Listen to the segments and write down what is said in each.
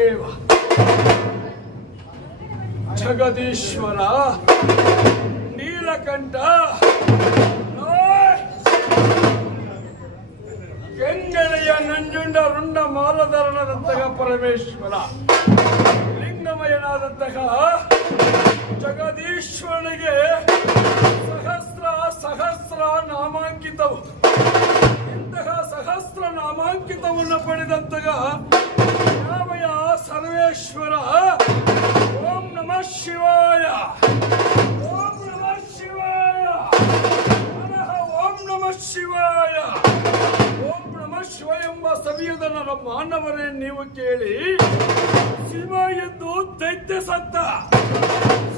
ದೇವ. ಜಗದೀಶ್ವರ, ನೀಲಕಂಠ ಕೆಂಗಳೆಯ ನಂಜುಂಡ ರುಂಡ ಮಾಲಧರಣದಂತಹ ಪರಮೇಶ್ವರ, ಲಿಂಗಮಯನಾದಂತಹ ಜಗದೀಶ್ವರನಿಗೆ ಸಹಸ್ರ ಸಹಸ್ರ ನಾಮಾಂಕಿತವು. ಇಂತಹ ಸಹಸ್ರ ನಾಮಾಂಕಿತವನ್ನು ಪಡೆದಂತಹ ಎಂಬ ಮಾನವರೇ ನೀವು ಕೇಳಿ. ಶಿವ ಎಂದು ದೈತ್ಯ ಸತ್ತ.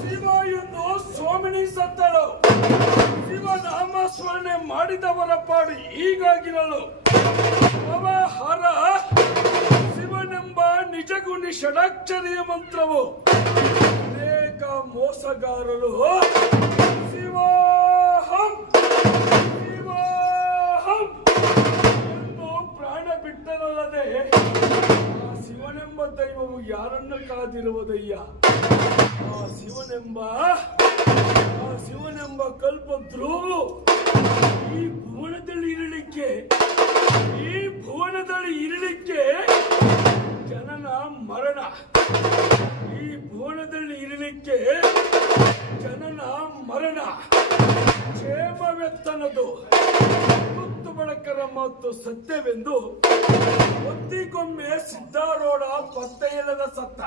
ಶಿವ ಎಂದು ಸೋಮಿನಿ ಸತ್ತಳು. ಶಿವ ನಾಮಸ್ಮರಣೆ ಮಾಡಿದವರ ಪಾಡು ಹೀಗಾಗಿರಲು ಹರ ಶಿವನೆಂಬ ನಿಜಗುಣಿ ಷಡಾಕ್ಷರಿಯ ಮಂತ್ರವು ಅನೇಕ ಮೋಸಗಾರರು. ಶಿವೋಹಂ ಶಿವನೆಂಬ ದೈವವು ಯಾರನ್ನು ಕಾದಿರುವುದಯ್ಯ? ಆ ಶಿವನೆಂಬ ಆ ಶಿವನೆಂಬ ಕಲ್ಪ ಧ್ರುವವು ಈ ಭುವನದಲ್ಲಿ ಇರಲಿಕ್ಕೆ, ಈ ಭುವನದಲ್ಲಿ ಇರಲಿಕ್ಕೆ ಜನನ ಮರಣ. ಈ ಭುವನದಲ್ಲಿ ಇರಲಿಕ್ಕೆ ಜನನ ಮರಣ. ಕ್ಷೇಮವೆತ್ತನದು. ಬಳಕರ ಮತ್ತು ಸತ್ಯವೆಂದು ಒತ್ತಿಗೊಮ್ಮೆ ಸಿದ್ಧಾರೂಢ ಪತ್ತೆಯಿಲ್ಲದ ಸತ್ತ.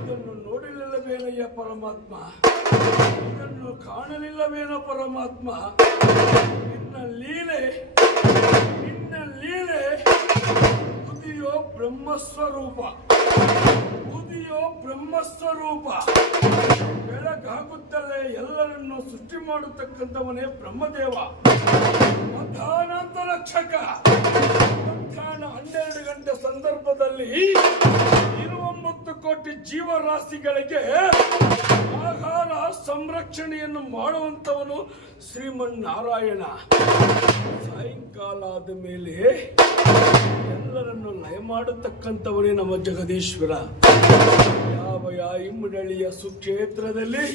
ಇದನ್ನು ನೋಡಲಿಲ್ಲವೇನಯ್ಯ ಪರಮಾತ್ಮ? ಇದನ್ನು ಕಾಣಲಿಲ್ಲವೇನೋ ಪರಮಾತ್ಮ? ನಿನ್ನ ಲೀಲೆ ನಿನ್ನ ಲೀಲೆ ಬುದಿಯೋ ಬ್ರಹ್ಮಸ್ವರೂಪ. ಬುದಿಯೋ ಬ್ರಹ್ಮಸ್ವರೂಪ. ಬೆಳಗಾಗುತ್ತಲೇ ಎಲ್ಲರನ್ನು ಸೃಷ್ಟಿ ಮಾಡತಕ್ಕಂಥವನೇ ಬ್ರಹ್ಮದೇವ. ಮಧಾನಂತ ರಕ್ಷಕ. ಮಧ್ಯಾಹ್ನ ಹನ್ನೆರಡು ಗಂಟೆ ಸಂದರ್ಭದಲ್ಲಿ ಇರುವೊಂಬತ್ತು ಕೋಟಿ ಜೀವರಾಶಿಗಳಿಗೆ ಆಹಾರ ಸಂರಕ್ಷಣೆಯನ್ನು ಮಾಡುವಂತವನು ಶ್ರೀಮನ್ನಾರಾಯಣ. ಸಾಯಂಕಾಲ ಆದ ಮೇಲೆ ಎಲ್ಲರನ್ನು ಲಯ ಮಾಡತಕ್ಕಂಥವನೇ ನಮ್ಮ ಜಗದೀಶ್ವರ. ಯಾವ ಇಮ್ಮಡಳಿಯ ಸುಕ್ಷೇತ್ರದಲ್ಲಿ,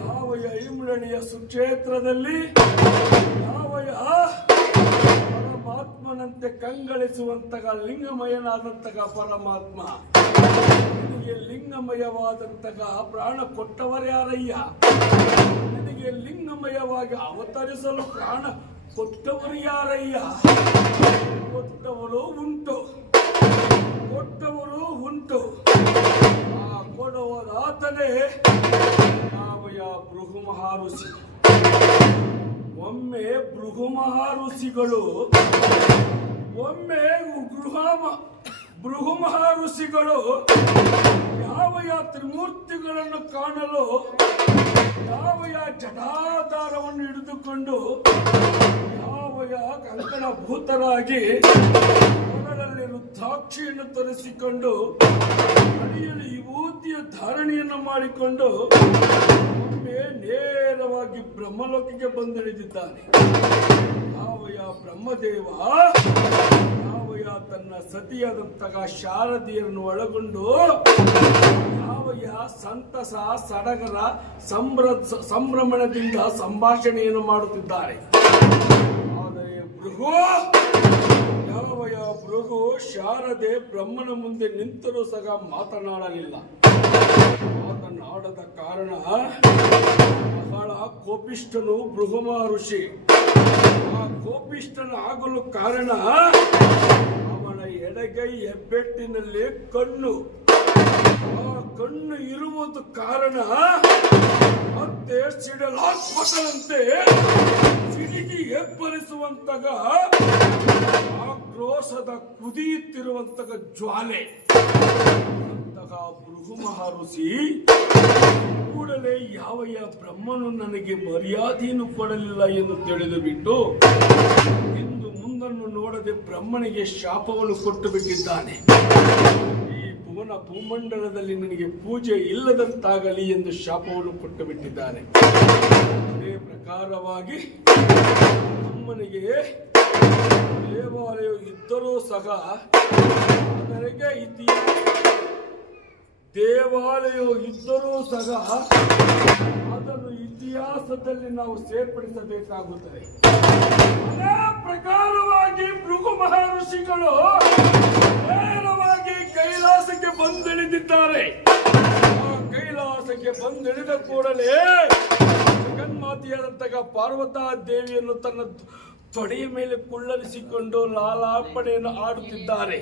ಯಾವ ಇಮ್ಮಡಳಿಯ ಸುಕ್ಷೇತ್ರದಲ್ಲಿ, ಯಾವ ಪರಮಾತ್ಮನಂತೆ ಕಂಗಳಿಸುವಂತಹ ಲಿಂಗಮಯನಾದಂತಹ ಪರಮಾತ್ಮ. ನಿನಗೆ ಲಿಂಗಮಯವಾದಂತಹ ಪ್ರಾಣ ಕೊಟ್ಟವರ್ಯಾರಯ್ಯ ನಿನಗೆ ಲಿಂಗಮಯವಾಗಿ ಅವತರಿಸಲು ಪ್ರಾಣ ಕೊಟ್ಟವರು ಯಾರಯ್ಯ? ಕೊಟ್ಟವರು ಉಂಟು. ಕೊಟ್ಟವರು ಉಂಟು. ಆ ಕೊಡುವದಾತನೇ ನಾವಯ ಬೃಹು ಮಹಾಋಷಿ ಒಮ್ಮೆ ಭೃಗು ಮಹಾಋಷಿಗಳು ಒಮ್ಮೆ ಗೃಹ ಭೃಗು ಮಹಾಋಷಿಗಳು ಯಾವ ಯಾವ ತ್ರಿಮೂರ್ತಿಗಳನ್ನು ಕಾಣಲು, ಯಾವ ಯಾವ ಜಟಾಧಾರವನ್ನು ಹಿಡಿದುಕೊಂಡು, ಯಾವ ಯಾವ ಕಂಕಣ ಭೂತರಾಗಿ ಕೊರಳಲ್ಲಿ ರುದ್ರಾಕ್ಷಿಯನ್ನು ತರಿಸಿಕೊಂಡು ಅಡಿಯಲ್ಲಿ ವಿಭೂತಿಯ ಧಾರಣೆಯನ್ನು ಮಾಡಿಕೊಂಡು ಒಮ್ಮೆ ನೇರವಾಗಿ ಬ್ರಹ್ಮಲೋಕಕ್ಕೆ ಬಂದಿಳಿದಿದ್ದಾನೆ. ಯಾವಯ ಯಾವ ಬ್ರಹ್ಮದೇವ ಯಾವ ಯಾವ ತನ್ನ ಸತಿಯಾದಂತಹ ಶಾರದಿಯನ್ನು ಒಳಗೊಂಡು ಯಾವಯ ಯಾವ ಸಂತಸ, ಸಡಗರ ಸಂಭ್ರ ಸಂಭ್ರಮಣದಿಂದ ಸಂಭಾಷಣೆಯನ್ನು ಮಾಡುತ್ತಿದ್ದಾರೆ. ಆದರೆ ಭೃಗು ಯಾವ ಭೃಗು ಶಾರದೆ ಬ್ರಹ್ಮನ ಮುಂದೆ ನಿಂತರೂ ಸಹ ಮಾತನಾಡಲಿಲ್ಲ. ಮಾತನಾಡದ ಕಾರಣ ಬಹಳ ಕೋಪಿಷ್ಠನು ಭೃಗುಮ ಋಷಿ ಆ ಕೋಪಿಷ್ಠನಾಗಲು ಕಾರಣ ಅವನ ಎಡಗೈ ಹೆಬ್ಬೆಟ್ಟಿನಲ್ಲಿ ಕಣ್ಣು. ಆ ಕಣ್ಣು ಇರುವುದು ಕಾರಣ ಮತ್ತೆ ಸಿಡಲಾತ್ಮಕದಂತೆ ಸಿಡಿಗಿ ಎಬ್ಬರಿಸುವಂತಗ ಆಕ್ರೋಶದ ಕುದಿಯುತ್ತಿರುವಂತಹ ಜ್ವಾಲೆ. ಅಂತಹ ಭೃಗು ಮಹಾಋಷಿ ಕೂಡಲೇ ಯಾವ ಬ್ರಹ್ಮನು ನನಗೆ ಮರ್ಯಾದೆಯನ್ನು ಕೊಡಲಿಲ್ಲ ಎಂದು ತಿಳಿದು ಬಿಟ್ಟು ಇಂದು ಮುಂದನ್ನು ನೋಡದೆ ಬ್ರಹ್ಮನಿಗೆ ಶಾಪವನ್ನು ಕೊಟ್ಟು ಬಿಟ್ಟಿದ್ದಾನೆ. ಈ ಭುವನ ಭೂಮಂಡಲದಲ್ಲಿ ನನಗೆ ಪೂಜೆ ಇಲ್ಲದಂತಾಗಲಿ ಎಂದು ಶಾಪವನ್ನು ಕೊಟ್ಟು ಬಿಟ್ಟಿದ್ದಾನೆ. ಅದೇ ಪ್ರಕಾರವಾಗಿ ಅಮ್ಮನಿಗೆ ದೇವಾಲಯ ಇದ್ದರೂ ಸಹ ಅದರಿಗೆ ಇತಿ ದೇವಾಲಯ ಇದ್ದರೂ ಸಹ ಅದನ್ನು ಇತಿಹಾಸದಲ್ಲಿ ನಾವು ಸೇರ್ಪಡಿಸಬೇಕಾಗುತ್ತದೆ. ಅದೇ ಪ್ರಕಾರವಾಗಿ ಭೃಗು ಮಹರ್ಷಿಗಳು ನೇರವಾಗಿ ಕೈಲಾಸಕ್ಕೆ ಬಂದಿಳಿದಿದ್ದಾರೆ. ಕೈಲಾಸಕ್ಕೆ ಬಂದಿಳಿದ ಕೂಡಲೇ ಜಗನ್ಮಾತೆಯಾದಂತಹ ಪಾರ್ವತಾ ದೇವಿಯನ್ನು ತನ್ನ ತೊಡೆಯ ಮೇಲೆ ಕುಳ್ಳರಿಸಿಕೊಂಡು ಲಾಲಾಪಣೆಯನ್ನು ಆಡುತ್ತಿದ್ದಾರೆ.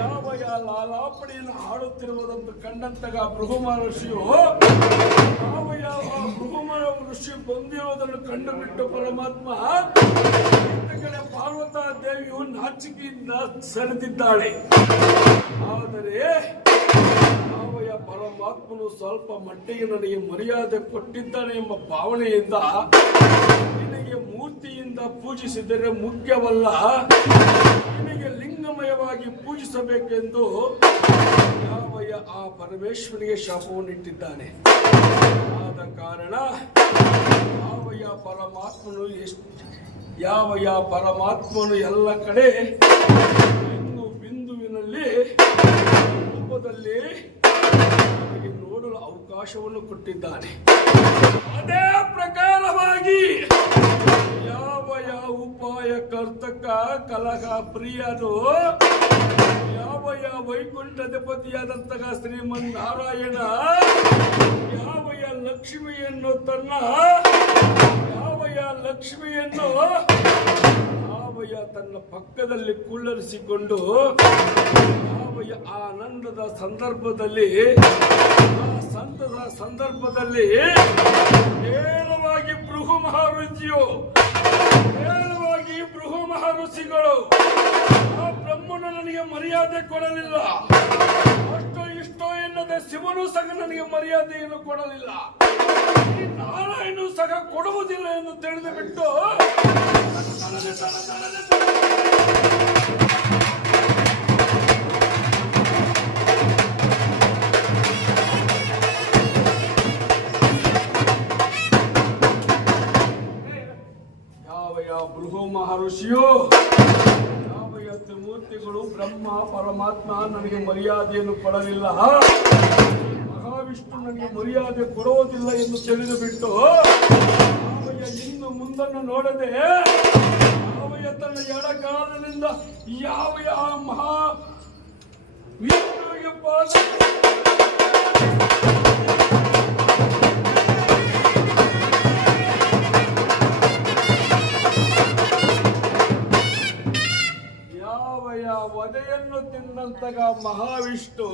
ಯಾವ ಲಾಲಾಪಣೆಯನ್ನು ಆಡುತ್ತಿರುವುದನ್ನು ಕಂಡಂತಹ ಭೃಗು ಮಹರ್ಷಿಯು ಯಾವ ಯಾವ ಋಷಿ ಬಂದಿರುವುದನ್ನು ಕಂಡುಬಿಟ್ಟು ಪರಮಾತ್ಮ ಕಡೆ ಪಾರ್ವತಾ ದೇವಿಯು ನಾಚಿಕೆಯಿಂದ ಸರಿದಿದ್ದಾಳೆ ಆದರೆ ಯಾವಯ ಪರಮಾತ್ಮನು ಸ್ವಲ್ಪ ಮಟ್ಟಿಗೆ ನನಗೆ ಮರ್ಯಾದೆ ಕೊಟ್ಟಿದ್ದಾನೆ ಎಂಬ ಭಾವನೆಯಿಂದ ನಿನಗೆ ಮೂರ್ತಿಯಿಂದ ಪೂಜಿಸಿದರೆ ಮುಖ್ಯವಲ್ಲ. ನಿಮಗೆ ಲಿಂಗಮಯವಾಗಿ ಪೂಜಿಸಬೇಕೆಂದು ಯಾವಯ್ಯ ಆ ಪರಮೇಶ್ವರಿಗೆ ಶಾಪವನ್ನಿಟ್ಟಿದ್ದಾನೆ ಆದ ಕಾರಣ ಯಾವಯ್ಯ ಪರಮಾತ್ಮನು ಎಷ್ಟು ಯಾವಯ್ಯ ಪರಮಾತ್ಮನು ಎಲ್ಲ ಕಡೆ ಅವಕಾಶವನ್ನು ಕೊಟ್ಟಿದ್ದಾನೆ. ಅದೇ ಪ್ರಕಾರವಾಗಿ ಯಾವ ಯಾವ ಉಪಾಯ ಕರ್ತಕ ಕಲಹ ಪ್ರಿಯನು, ಯಾವ ಯಾವ ವೈಕುಂಠಧಿಪತಿಯಾದಂತಹ ಶ್ರೀಮನ್ ನಾರಾಯಣ ಯಾವಯ ಲಕ್ಷ್ಮಿಯನ್ನು ತನ್ನ ಯಾವಯ ಲಕ್ಷ್ಮಿಯನ್ನು ಯಾವಯ ತನ್ನ ಪಕ್ಕದಲ್ಲಿ ಕುಳ್ಳರಿಸಿಕೊಂಡು ಆನಂದದ ಸಂದರ್ಭದಲ್ಲಿ, ಆ ಸಂತದ ಸಂದರ್ಭದಲ್ಲಿ ನೇರವಾಗಿ ಬೃಹು ಮಹಾರುಚಿಯು, ನೇರವಾಗಿ ಬೃಹು ಮಹಾರುಚಿಗಳು, ಆ ಬ್ರಹ್ಮನ ನನಗೆ ಮರ್ಯಾದೆ ಕೊಡಲಿಲ್ಲ. ಅಷ್ಟೋ ಇಷ್ಟೋ ಎನ್ನದೆ ಶಿವನು ಸಹ ನನಗೆ ಮರ್ಯಾದೆಯನ್ನು ಕೊಡಲಿಲ್ಲ. ನಾರಾಯಣನು ಸಹ ಕೊಡುವುದಿಲ್ಲ ಎಂದು ತಿಳಿದು ಬಿಟ್ಟು ಮಹರ್ಷಿಯು, ಯಾವ ಮೂರ್ತಿಗಳು ಬ್ರಹ್ಮ, ಪರಮಾತ್ಮ ನನಗೆ ಮರ್ಯಾದೆಯನ್ನು ಕೊಡಲಿಲ್ಲ. ಮಹಾವಿಷ್ಣು ನನಗೆ ಮರ್ಯಾದೆ ಕೊಡುವುದಿಲ್ಲ ಎಂದು ತಿಳಿದು ಬಿಟ್ಟು ಇನ್ನು ಮುಂದನ್ನು ನೋಡದೆ ತನ್ನ ಎಡಗಾಲದಿಂದ ಯಾವ ಯಾವ ಮಹಾ ವಿಷ್ಣುವಿಗೆ ಪಾದ ಯಾವ ಯಾವ ವಧೆಯನ್ನು ತಿಂದಂತಗ ಮಹಾವಿಷ್ಣು,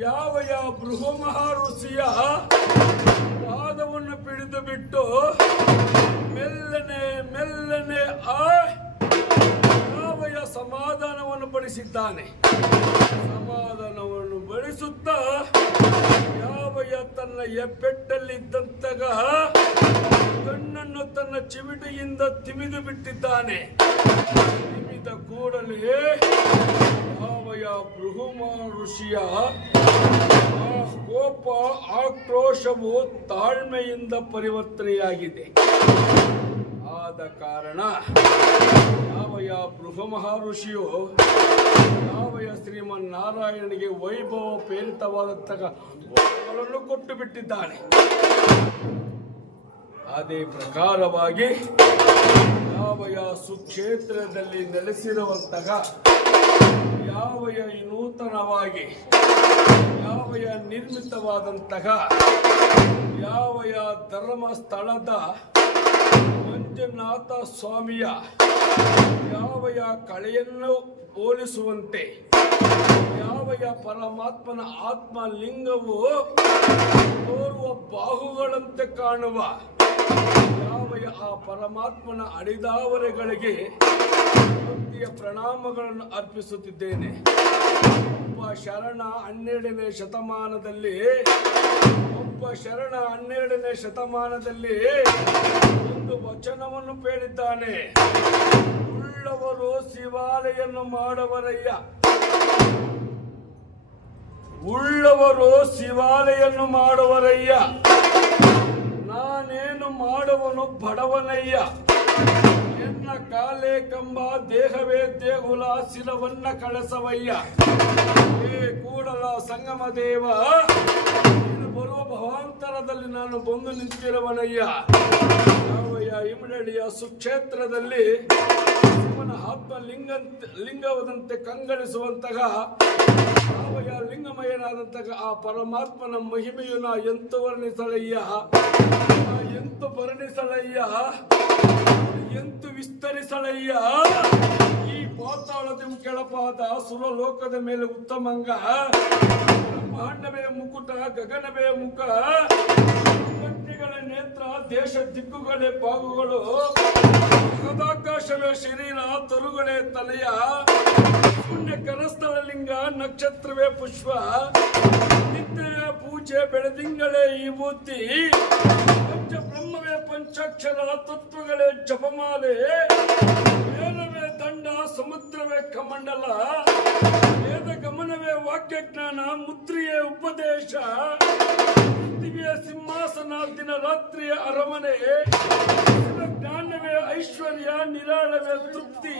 ಯಾವ ಯಾವ ಬೃಹ ಮಹಾಋಷಿಯ ಪಿಡಿದು ಬಿಟ್ಟು ಮೆಲ್ಲನೆ ಮೆಲ್ಲನೆ ಆ ಸಮಾಧಾನವನ್ನು ಪಡಿಸಿದ್ದಾನೆ ಸಮಾಧಾನವನ್ನು ಬಡಿಸುತ್ತಾ ಯಾವಯ ತನ್ನ ಎಪ್ಪೆಟ್ಟಲ್ಲಿದ್ದಂತಗ ಕಣ್ಣನ್ನು ತನ್ನ ಚಿವಿಟಿಯಿಂದ ತಿಮಿದು ಬಿಟ್ಟಿದ್ದಾನೆ. ತಿಮಿದ ಕೂಡಲೇ ಋಷಿಯ ಆ ಕೋಪ ಆಕ್ರೋಶವು ತಾಳ್ಮೆಯಿಂದ ಪರಿವರ್ತನೆಯಾಗಿದೆ. ಆದ ಕಾರಣ ಯಾವಯ ಬೃಹ ಋಷಿಯು ಯಾವಯ ಶ್ರೀಮನ್ ನಾರಾಯಣನಿಗೆ ವೈಭವ ಪ್ರೇರಿತವಾದಂತಹ ವರಗಳನ್ನು ಕೊಟ್ಟು ಬಿಟ್ಟಿದ್ದಾನೆ. ಅದೇ ಪ್ರಕಾರವಾಗಿ ಯಾವಯ ಸುಕ್ಷೇತ್ರದಲ್ಲಿ ನೆಲೆಸಿರುವಂತಹ ಯಾವಯ ಈ ನೂತನವಾಗಿ ಯಾವಯ ನಿರ್ಮಿತವಾದಂತಹ ಯಾವ ಧರ್ಮಸ್ಥಳದ ಮಂಜುನಾಥ ಸ್ವಾಮಿಯ, ಯಾವಯ ಕಳೆಯನ್ನು ಹೋಲಿಸುವಂತೆ, ಯಾವಯ ಪರಮಾತ್ಮನ ಆತ್ಮ ಲಿಂಗವು ತೋರುವ ಬಾಹುಗಳಂತೆ ಕಾಣುವ, ಯಾವಯ ಆ ಪರಮಾತ್ಮನ ಅಡಿದಾವರೆಗಳಿಗೆ ಪ್ರಣಾಮಗಳನ್ನು ಅರ್ಪಿಸುತ್ತಿದ್ದೇನೆ. ಒಬ್ಬ ಶರಣ ಹನ್ನೆರಡನೇ ಶತಮಾನದಲ್ಲಿ, ಒಬ್ಬ ಶರಣ ಹನ್ನೆರಡನೇ ಶತಮಾನದಲ್ಲಿ ಒಂದು ವಚನವನ್ನು ಪೇಳಿದ್ದಾನೆ ಉಳ್ಳವರು ಶಿವಾಲಯನ್ನು ಮಾಡವರಯ್ಯ. ಉಳ್ಳವರು ಶಿವಾಲಯನ್ನು ಮಾಡುವರಯ್ಯ. ನಾನೇನು ಮಾಡುವನು ಬಡವನಯ್ಯ. ಕಾಲೇ ಕಂಬ, ದೇಹವೇ ದೇಗುಲ ಶಿರವನ್ನ ಕಳಸವಯ್ಯ. ಏ ಕೂಡಲ ಸಂಗಮ ದೇವ ಬರುವ ಭವಾಂತರದಲ್ಲಿ ನಾನು ಬಂದು ನಿಂತಿರುವನಯ್ಯ. ಯಾವಯ್ಯ ಇಮಡಳಿಯ ಸುಕ್ಷೇತ್ರದಲ್ಲಿ ಆತ್ಮ ಲಿಂಗ ಲಿಂಗವದಂತೆ ಕಂಗಳಿಸುವಂತಹ ಯಾವಯ್ಯ ಲಿಂಗಮಯನಾದಂತಹ ಆ ಪರಮಾತ್ಮನ ಮಹಿಮೆಯು ನಾ ಎಂತು ವರ್ಣಿಸಲಯ್ಯ? ಎಂತು ವರ್ಣಿಸಲಯ್ಯ? ಎಂತು ವಿಸ್ತರಿಸಲಯ್ಯ ಈ ಕೆಳಪಾದ ಸುರಲೋಕದ ಮೇಲೆ ಉತ್ತಮಂಗ ಬ್ರಹ್ಮಾಂಡವೇ ಮುಕುಟ, ಗಗನವೇ ಮುಖ. ಶಕ್ತಿಗಳ ನೇತ್ರ, ದೇಶ ದಿಕ್ಕುಗಳೇ ಪಾಗುಗಳು ಸದಾಕಾಶವೇ ಶರೀರ, ತರುಗಳೇ ತಲೆಯ. ಪುಣ್ಯ ಕನಸ್ಥಳ ಲಿಂಗ, ನಕ್ಷತ್ರವೇ ಪುಷ್ಪ. ನಿತ್ಯ ಪೂಜೆ, ಬೆಳದಿಂಗಳೇ ಈ ಮೂರ್ತಿ. ಪಂಚ ಬ್ರಹ್ಮವೇ ಪಂಚಾಕ್ಷರ ತತ್ವಗಳೇ ಜಪಮಾಲೆ. ವೇದವೇ ದಂಡ, ಸಮುದ್ರವೇ ಕಮಂಡಲ. ವೇದ ಗಮನವೇ ವಾಕ್ಯಜ್ಞಾನ, ಮುದ್ರಿಯೇ ಉಪದೇಶ. ಪೃಥ್ವಿಯ ಸಿಂಹಾಸನ, ದಿನ ರಾತ್ರಿಯ ಅರಮನೆ. ಜ್ಞಾನವೇ ಐಶ್ವರ್ಯ, ನಿರಾಳವೇ ತೃಪ್ತಿ.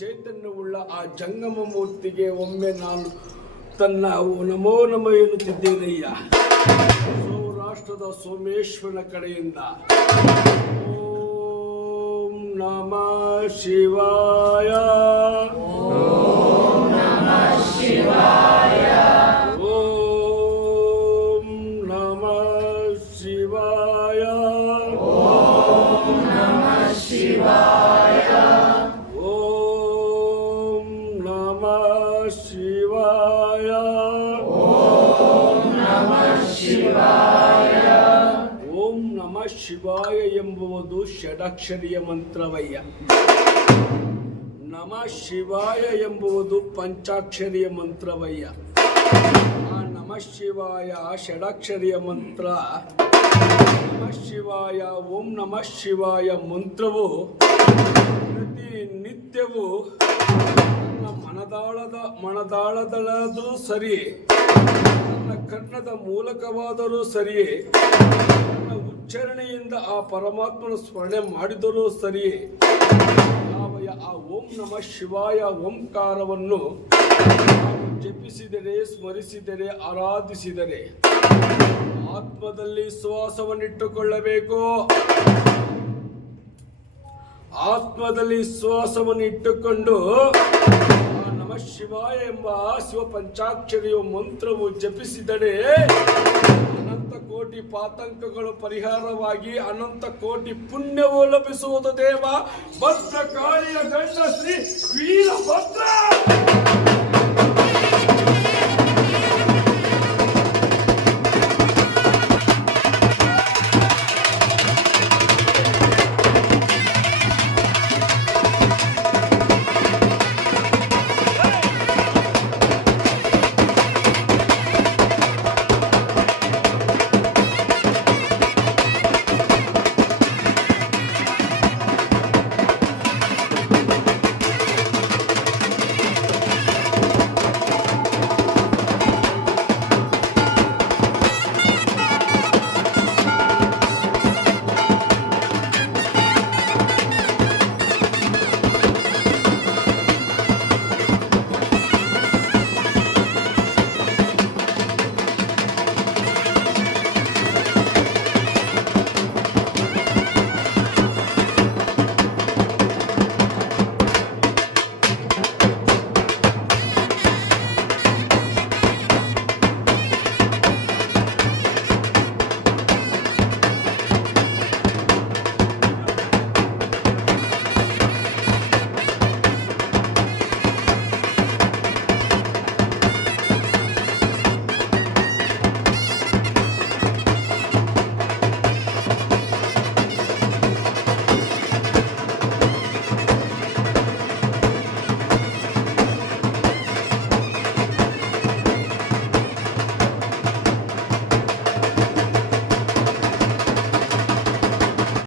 ಚೈತನ್ಯವುಳ್ಳ ಆ ಜಂಗಮ ಮೂರ್ತಿಗೆ ಒಮ್ಮೆ ನಾನು ತನ್ನ ನಮೋ ನಮ ಎನ್ನುತ್ತಿದ್ದೇನಯ್ಯ. ಸೌರಾಷ್ಟ್ರದ ಸೋಮೇಶ್ವರನ ಕಡೆಯಿಂದ. ಓಂ ನಮ ಶಿವಾಯ. ಓಂ ನಮ ಶಿವಾಯ ಎಂಬುವುದು ಷಡಕ್ಷರಿಯ ಮಂತ್ರವಯ್ಯ. ನಮ ಶಿವಾಯ ಎಂಬುವುದು ಪಂಚಾಕ್ಷರಿಯ ಮಂತ್ರವಯ್ಯ. ಆ ನಮ ಶಿವಾಯ ಷಡಾಕ್ಷರಿಯ ಮಂತ್ರ. ನಮ ಶಿವಾಯ ಓಂ ನಮ ಶಿವಾಯ ಮಂತ್ರವು ಪ್ರತಿ ನಿತ್ಯವೂ ನನ್ನ ಮನದಾಳದ ಮನದಾಳದಳಾದರೂ ಸರಿ ನನ್ನ ಕರ್ಣದ ಮೂಲಕವಾದರೂ ಸರಿಯೇ ಉಚ್ಚಾರಣೆಯಿಂದ ಆ ಪರಮಾತ್ಮನ ಸ್ಮರಣೆ ಮಾಡಿದರೂ ಸರಿಯೇ ಆ ಓಂ ನಮ ಶಿವಾಯ ಓಂಕಾರವನ್ನು ಜಪಿಸಿದರೆ, ಸ್ಮರಿಸಿದರೆ, ಆರಾಧಿಸಿದರೆ ಆತ್ಮದಲ್ಲಿ ಶ್ವಾಸವನ್ನಿಟ್ಟುಕೊಳ್ಳಬೇಕು ಆತ್ಮದಲ್ಲಿ ಶ್ವಾಸವನ್ನು ಇಟ್ಟುಕೊಂಡು ನಮ ಶಿವಾಯ ಎಂಬ ಶಿವ ಪಂಚಾಕ್ಷರಿಯ ಮಂತ್ರವು ಜಪಿಸಿದರೆ ಅನಂತ ಕೋಟಿ ಪಾತಂಕಗಳು ಪರಿಹಾರವಾಗಿ ಅನಂತ ಕೋಟಿ ಪುಣ್ಯವು ಲಭಿಸುವುದು ದೇವ. ಭದ್ರ ಕಾಳಿಯ ಗಂಡ ಶ್ರೀ ವೀರಭದ್ರ!